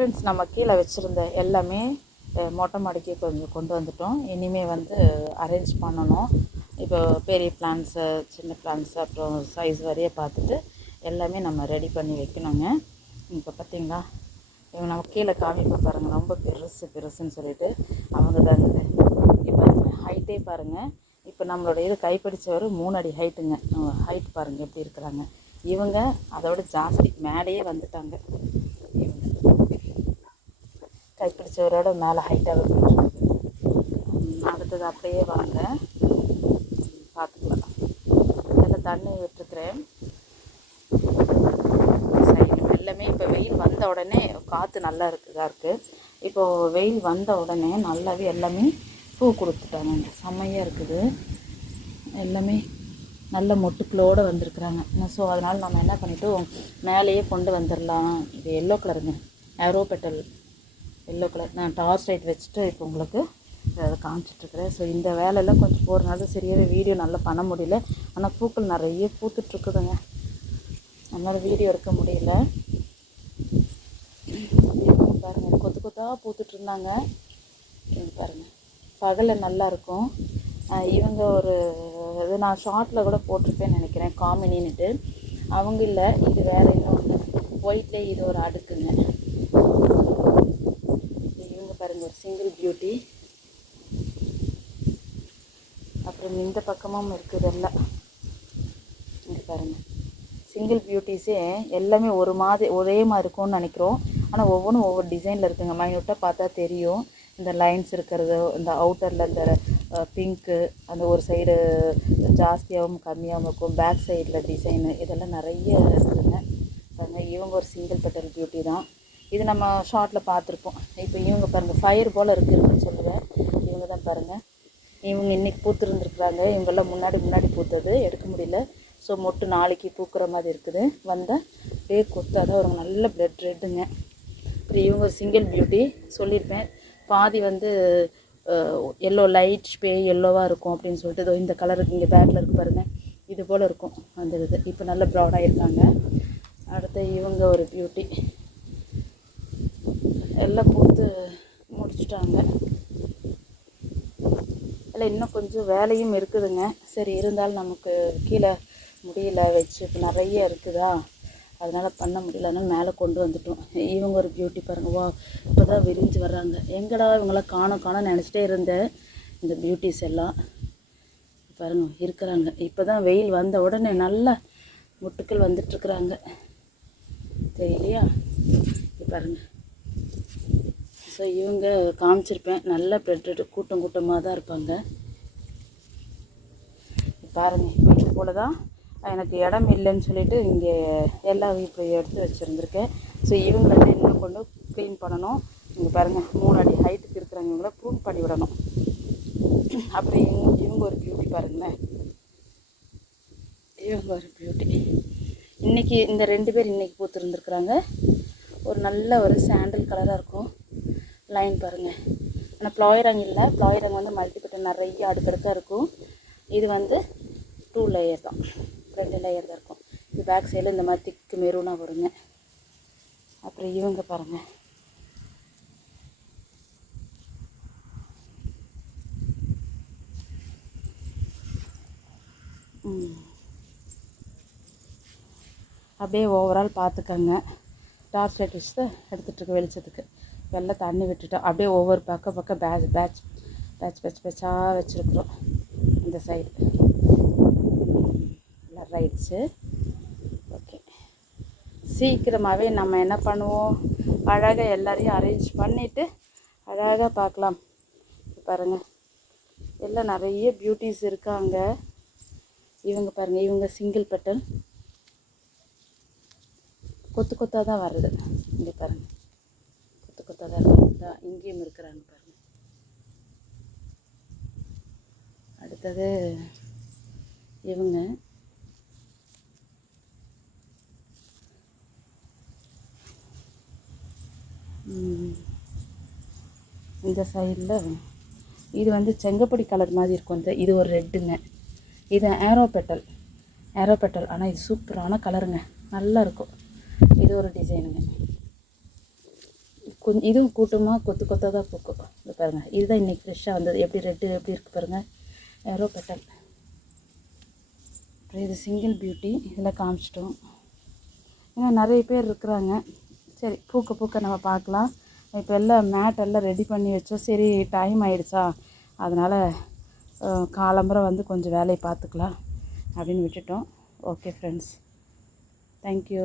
Friends நம்ம கீழே வச்சுருந்த எல்லாமே மொட்டை மாடிக்கு கொஞ்சம் கொண்டு வந்துட்டோம். இனிமேல் வந்து அரேஞ்ச் பண்ணணும். இப்போ பெரிய பிளான்ஸு சின்ன பிளான்ஸு அப்புறம் சைஸ் வரைய பார்த்துட்டு எல்லாமே நம்ம ரெடி பண்ணி வைக்கணுங்க. இப்போ பார்த்திங்களா? இவங்க நம்ம கீழே காமிப்ப பாருங்கள் ரொம்ப பெருசு பெருசுன்னு சொல்லிட்டு அவங்க தாங்க இப்போ பாருங்கள் ஹைட்டே பாருங்கள் இப்போ நம்மளோட இது கைப்பிடிச்சவர் மூணு அடி ஹைட்டுங்க ஹைட் பாருங்கள் எப்படி இருக்கிறாங்க. இவங்க அதோட ஜாஸ்தி மேலேயே வந்துட்டாங்க இவங்க சுவரோட மேலே ஹைட்டாக போயிட்டுருக்கு அடுத்தது அப்படியே வாங்க. பார்த்துக்கலாம். அதில் தண்ணி விட்டுருக்குறேன். சைடு எல்லாமே இப்போ வெயில் வந்த உடனே காற்று நல்லா இருக்குதா இருக்குது இப்போது வெயில் வந்த உடனே நல்லாவே எல்லாமே பூ கொடுத்துட்டாங்க. செம்மையாக இருக்குது. எல்லாமே நல்ல மொட்டுக்களோடு வந்திருக்குறாங்க. ஸோ அதனால் நம்ம என்ன பண்ணிட்டோம்? மேலேயே கொண்டு வந்துடலாம் இது எல்லோ கலருங்க ஏரோ பெட்டல் எல்லோ கலர் நான் டார்ச் லைட் வச்சுட்டு இப்போ உங்களுக்கு அதை காமிச்சிட்ருக்குறேன் ஸோ இந்த வேலையெல்லாம் கொஞ்சம் போகிறனால சரியாகவே வீடியோ நல்லா பண்ண முடியல. ஆனால் பூக்கள் நிறைய பூத்துட்ருக்குதுங்க அதனால் வீடியோ எடுக்க முடியல. பாருங்கள் கொத்து கொத்தாக பூத்துட்டு இருந்தாங்க இங்க பகலில் நல்லா இருக்கும். இவங்க ஒரு இது நான் ஷார்ட்டில் கூட போட்டிருப்பேன்னு நினைக்கிறேன் காமினின்னுட்டு. அவங்க இல்லை இது வேறு இன்னொன்று ஒயிட்லேயே இது ஒரு அடுக்குங்க. இவங்க ஒரு சிங்கிள் பியூட்டி அப்புறம் இந்த பக்கமும் இருக்குது எல்லாம் இங்கே பாருங்கள் சிங்கிள் பியூட்டிஸே எல்லாமே ஒரு மாதிரி ஒரே மாதிரி இருக்கும்னு நினைக்கிறோம். ஆனால் ஒவ்வொன்றும் ஒவ்வொரு டிசைனில் இருக்குங்க. மைனூட்டாக பார்த்தா தெரியும். இந்த லைன்ஸ் இருக்கிறது இந்த அவுட்டரில் இந்த பிங்க்கு அந்த ஒரு சைடு ஜாஸ்தியாகவும் கம்மியாகவும் இருக்கும். பேக் சைடில் டிசைனு இதெல்லாம் நிறைய இருக்குதுங்க பாருங்கள் இவங்க ஒரு சிங்கிள் பெட்டல் பியூட்டி தான். இது நம்ம ஷார்ட்டில் பார்த்துருப்போம். இப்போ இவங்க பாருங்கள் ஃபயர் போல் இருக்குதுன்னு சொல்லுவேன் இவங்க தான் பாருங்கள் இவங்க இன்றைக்கி பூத்துருந்துருக்குறாங்க. இவங்கெல்லாம் முன்னாடி முன்னாடி பூத்தது. எடுக்க முடியல. ஸோ மொட்டு நாளைக்கு பூக்கிற மாதிரி இருக்குது. வந்தால் பேர் கொத்தாத ஒரு நல்ல பிளட் ரெட்டுங்க அப்புறம் இவங்க ஒரு சிங்கிள் பியூட்டி சொல்லியிருப்பேன். பாதி வந்து எல்லோ லைட் ஸ்பே எல்லோவாக இருக்கும் அப்படின்னு சொல்லிட்டு இதோ இந்த கலருக்கு இங்கே பேக்கில் இருக்கு பாருங்கள் இது போல் இருக்கும் அந்த இது. இப்போ நல்ல ப்ராடாக இருக்காங்க. அடுத்து இவங்க ஒரு பியூட்டி எல்லாம் பூத்து முடிச்சுட்டாங்க. இல்லை இன்னும் கொஞ்சம் வேலையும் இருக்குதுங்க. சரி இருந்தாலும் நமக்கு கீழே முடியல வச்சு இப்போ நிறைய இருக்குதா? அதனால் பண்ண முடியலன்னு மேலே கொண்டு வந்துட்டோம். இவங்க ஒரு பியூட்டி பாருங்கள் வா இப்போ தான் விரிஞ்சு வர்றாங்க. எங்கடா இவங்களாம் காணோம் காணும் நினச்சிட்டே இருந்தேன். இந்த பியூட்டிஸ் எல்லாம் பாருங்க இருக்கிறாங்க. இப்போ தான் வெயில் வந்த உடனே நல்லா முட்டுக்கள் வந்துட்டுருக்குறாங்க தெரியலையா? பாருங்கள் ஸோ இவங்க காமிச்சிருப்பேன். நல்ல பிளட் கூட்டம் கூட்டமாக தான் இருப்பாங்க. பாருங்க இப்போ இது போல தான் எனக்கு இடம் இல்லைன்னு சொல்லிட்டு இங்கே எல்லாம் இப்போ எடுத்து வச்சுருந்துருக்கேன். ஸோ இவங்களெல்லாம் இன்னும் கொண்டு க்ளீன் பண்ணணும்? இங்கே பாருங்கள் மூணு அடி ஹைட்டுக்கு இருக்கிறவங்க இவங்கள ப்ரூன் பண்ணி விடணும். அப்புறம் இவங்க இவங்க ஒரு பியூட்டி பாருங்களேன். இவங்க ஒரு பியூட்டி இன்றைக்கி இந்த ரெண்டு பேர் இன்றைக்கி பூத்துருந்துருக்குறாங்க. ஒரு நல்ல ஒரு சாண்டல் கலராக இருக்கும். லைன் பாருங்கள் ஆனால் ப்ளாயரங் இல்லை. ப்ளாயரங் வந்து மல்டிபிள் நிறைய அடுக்கடுக்காக இருக்கும். இது வந்து டூ லேயர் தான். ரெண்டு லேயர் தான் இருக்கும். இது பேக் சைடில் இந்த மாதிரி திக்கு மெரூனாக வருங்க. அப்புறம் இவங்க பாருங்கள் அப்படியே ஓவரால் பார்த்துக்கங்க. டார்ச் லைட் வச்சு தான் எடுத்துகிட்ருக்கு வெளிச்சத்துக்கு. வெள்ளை தண்ணி விட்டுட்டோம் அப்படியே ஒவ்வொரு பக்கம் பக்கம் பேட்ச் பேட்ச் பேட்ச் பேட்ச் பேட்சாக வச்சுருக்குறோம். இந்த சைடு எல்லாம் ஆயிடுச்சு. ஓகே சீக்கிரமாகவே நம்ம என்ன பண்ணுவோம்? அழகாக எல்லாரையும் அரேஞ்ச் பண்ணிவிட்டு அழகாக பார்க்கலாம். பாருங்கள் எல்லாம் நிறைய பியூட்டிஸ் இருக்காங்க. இவங்க பாருங்கள் இவங்க சிங்கிள் பெட்டல் கொத்து கொத்தாக தான் வருது. இங்கே பாருங்கள் கொத்து தான் இங்கேயும் இருக்கிறாங்க பாருங்க. அடுத்தது இவங்க. இந்த சைடில் இது வந்து செங்கப்பொடி கலர் மாதிரி இருக்கும் இந்த இது ஒரு ரெட்டுங்க இது ஏரோ பெட்டல் ஏரோ பெட்டல் ஆனால் இது சூப்பரான கலருங்க நல்லா இருக்கும். இது ஒரு டிசைனுங்க கொஞ்சம் இதுவும் கூட்டமாக கொத்து கொத்தாக தான் பூக்கும் இது பாருங்கள் இதுதான் இன்றைக்கி ஃப்ரெஷ்ஷாக வந்தது. எப்படி ரெட்டு எப்படி இருக்குது பாருங்கள் ஏரோ பெட்டல் அப்புறம் இது சிங்கிள் பியூட்டி இதில் காமிச்சிட்டோம். ஏன்னா நிறைய பேர் இருக்கிறாங்க. சரி பூக்க பூக்க நம்ம பார்க்கலாம். இப்போ எல்லாம் மேட் எல்லாம் ரெடி பண்ணி வச்சோம் சரி டைம் ஆயிடுச்சா? அதனால் காலம்பரம் வந்து கொஞ்சம் வேலையை பார்த்துக்கலாம் அப்படின்னு விட்டுட்டோம். Okay friends thank you